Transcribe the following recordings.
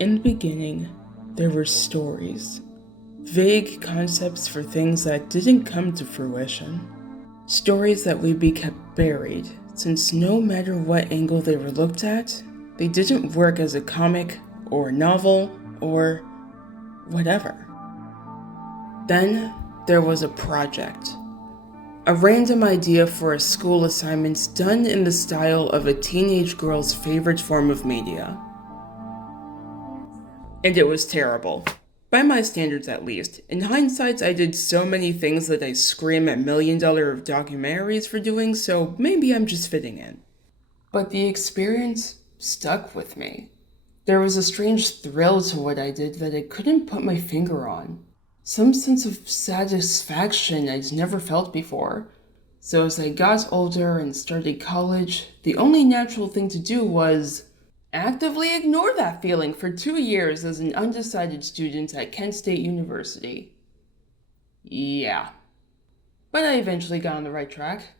In the beginning, there were stories, vague concepts for things that didn't come to fruition. Stories that would be kept buried, since no matter what angle they were looked at, they didn't work as a comic or a novel or whatever. Then there was a project. A random idea for a school assignment done in the style of a teenage girl's favorite form of media. And it was terrible. By my standards, at least. In hindsight, I did so many things that I scream at $1,000,000 documentaries for doing, so maybe I'm just fitting in. But the experience stuck with me. There was a strange thrill to what I did that I couldn't put my finger on. Some sense of satisfaction I'd never felt before. So as I got older and started college, the only natural thing to do was actively ignore that feeling for 2 years as an undecided student at Kent State University. Yeah. But I eventually got on the right track.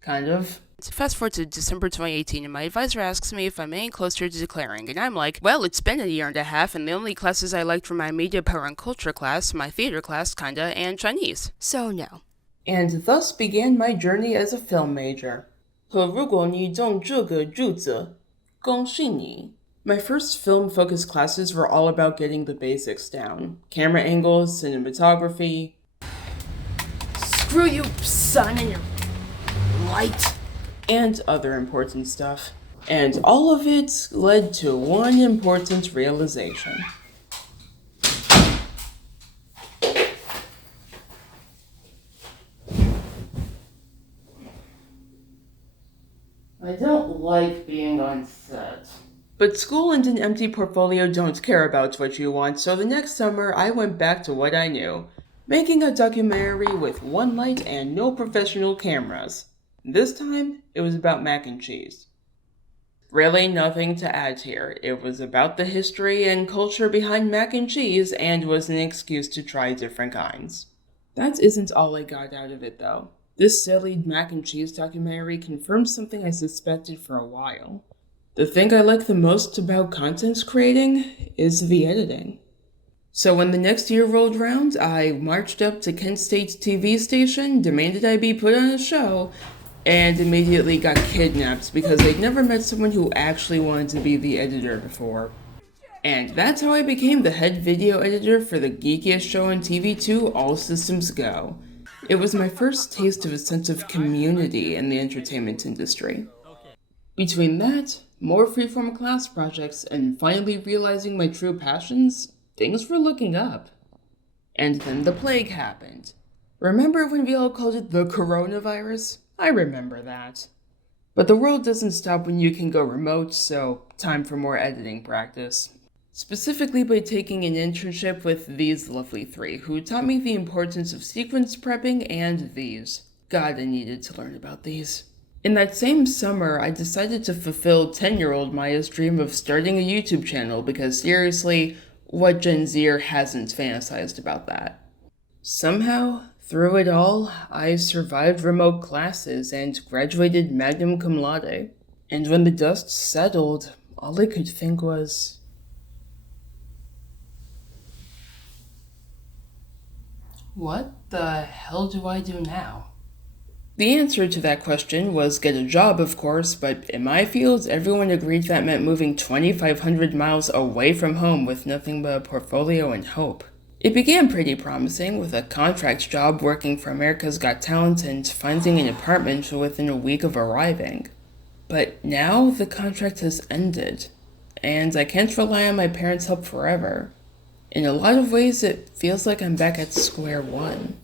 Kind of. Fast forward to December 2018, and my advisor asks me if I'm any closer to declaring, and I'm like, well, it's been a year and a half, and the only classes I liked were my media, power, and culture class, my theater class, kinda, and Chinese. So no. And thus began my journey as a film major. 和如果你中这个入则，恭喜你. My first film-focused classes were all about getting the basics down. Camera angles, cinematography. Screw you, son, and your light. And other important stuff. And all of it led to one important realization. I don't like being on set. But school and an empty portfolio don't care about what you want, so the next summer I went back to what I knew. Making a documentary with one light and no professional cameras. This time, it was about mac and cheese. Really nothing to add here. It was about the history and culture behind mac and cheese and was an excuse to try different kinds. That isn't all I got out of it, though. This silly mac and cheese documentary confirmed something I suspected for a while. The thing I like the most about content creating is the editing. So when the next year rolled around, I marched up to Kent State's TV station, demanded I be put on a show, and immediately got kidnapped because they'd never met someone who actually wanted to be the editor before. And that's how I became the head video editor for the geekiest show on TV2, All Systems Go. It was my first taste of a sense of community in the entertainment industry. Between that, more freeform class projects, and finally realizing my true passions, things were looking up. And then the plague happened. Remember when we all called it the coronavirus? I remember that. But the world doesn't stop when you can go remote, so time for more editing practice. Specifically by taking an internship with these lovely three, who taught me the importance of sequence prepping and these. God, I needed to learn about these. In that same summer, I decided to fulfill 10-year-old Maya's dream of starting a YouTube channel because seriously, what Gen Zer hasn't fantasized about that? Somehow, through it all, I survived remote classes and graduated magna cum laude. And when the dust settled, all I could think was, what the hell do I do now? The answer to that question was get a job, of course, but in my field, everyone agreed that meant moving 2,500 miles away from home with nothing but a portfolio and hope. It began pretty promising, with a contract job working for America's Got Talent and finding an apartment within a week of arriving. But now the contract has ended, and I can't rely on my parents' help forever. In a lot of ways, it feels like I'm back at square one.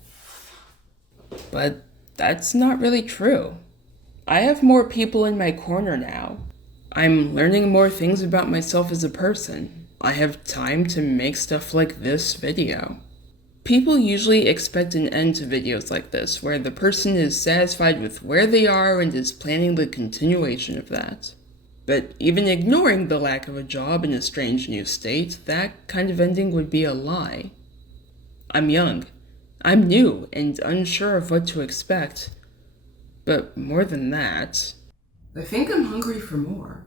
But that's not really true. I have more people in my corner now. I'm learning more things about myself as a person. I have time to make stuff like this video. People usually expect an end to videos like this, where the person is satisfied with where they are and is planning the continuation of that. But even ignoring the lack of a job in a strange new state, that kind of ending would be a lie. I'm young. I'm new and unsure of what to expect. But more than that, I think I'm hungry for more.